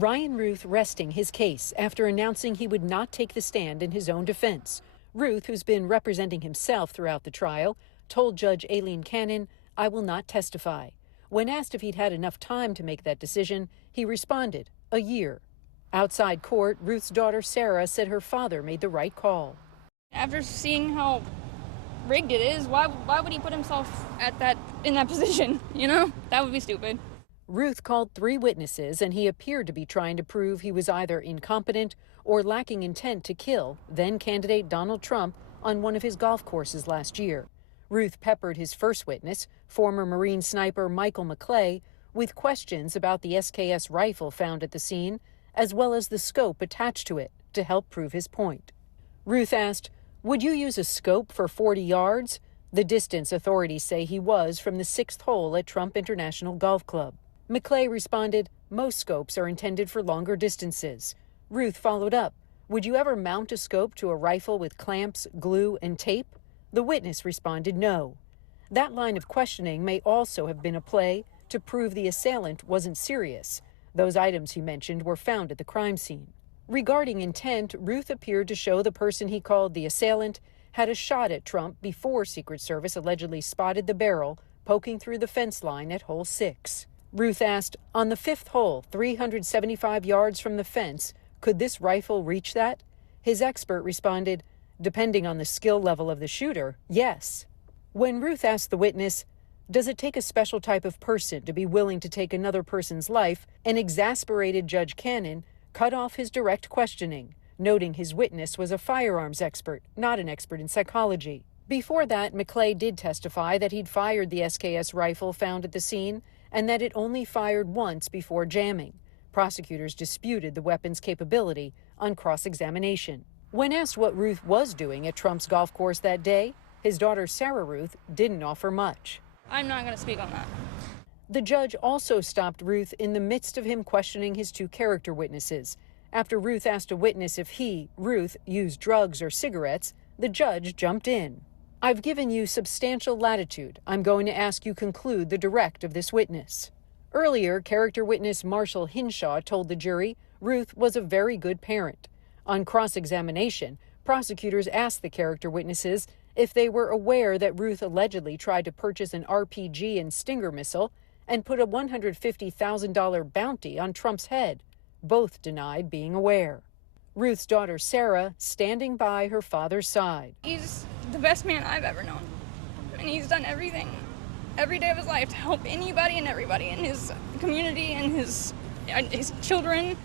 Ryan Routh resting his case after announcing he would not take the stand in his own defense. Routh, who's been representing himself throughout the trial, told Judge Aileen Cannon, "I will not testify." When asked if he'd had enough time to make that decision, he responded, "A year." Outside court, Routh's daughter Sarah said her father made the right call. After seeing how rigged it is, why would he put himself in that position? You know, that would be stupid. Routh called 3 witnesses, and he appeared to be trying to prove he was either incompetent or lacking intent to kill then-candidate Donald Trump on one of his golf courses last year. Routh peppered his first witness, former Marine sniper Michael McClay, with questions about the SKS rifle found at the scene, as well as the scope attached to it, to help prove his point. Routh asked, "Would you use a scope for 40 yards?" The distance authorities say he was from the 6th hole at Trump International Golf Club. McClay responded, "Most scopes are intended for longer distances." Routh followed up, "Would you ever mount a scope to a rifle with clamps, glue, and tape?" The witness responded no. That line of questioning may also have been a play to prove the assailant wasn't serious. Those items he mentioned were found at the crime scene. Regarding intent, Routh appeared to show the person he called the assailant had a shot at Trump before Secret Service allegedly spotted the barrel poking through the fence line at hole 6. Routh asked, "On the 5th hole, 375 yards from the fence, could this rifle reach that?" His expert responded, "Depending on the skill level of the shooter, yes." When Routh asked the witness, "Does it take a special type of person to be willing to take another person's life?" an exasperated Judge Cannon cut off his direct questioning, noting his witness was a firearms expert, not an expert in psychology. Before that, McClay did testify that he'd fired the SKS rifle found at the scene and that it only fired once before jamming. Prosecutors disputed the weapon's capability on cross-examination. When asked what Routh was doing at Trump's golf course that day, his daughter Sarah Routh didn't offer much. I'm not going to speak on that. The judge also stopped Routh in the midst of him questioning his 2 character witnesses. After Routh asked a witness if he, Routh, used drugs or cigarettes, the judge jumped in. "I've given you substantial latitude. I'm going to ask you conclude the direct of this witness." Earlier, character witness Marshall Hinshaw told the jury Routh was a very good parent. On cross-examination, prosecutors asked the character witnesses if they were aware that Routh allegedly tried to purchase an RPG and Stinger missile and put a $150,000 bounty on Trump's head. Both denied being aware. Routh's daughter Sarah standing by her father's side. He's the best man I've ever known, and he's done everything every day of his life to help anybody and everybody in his community and his children.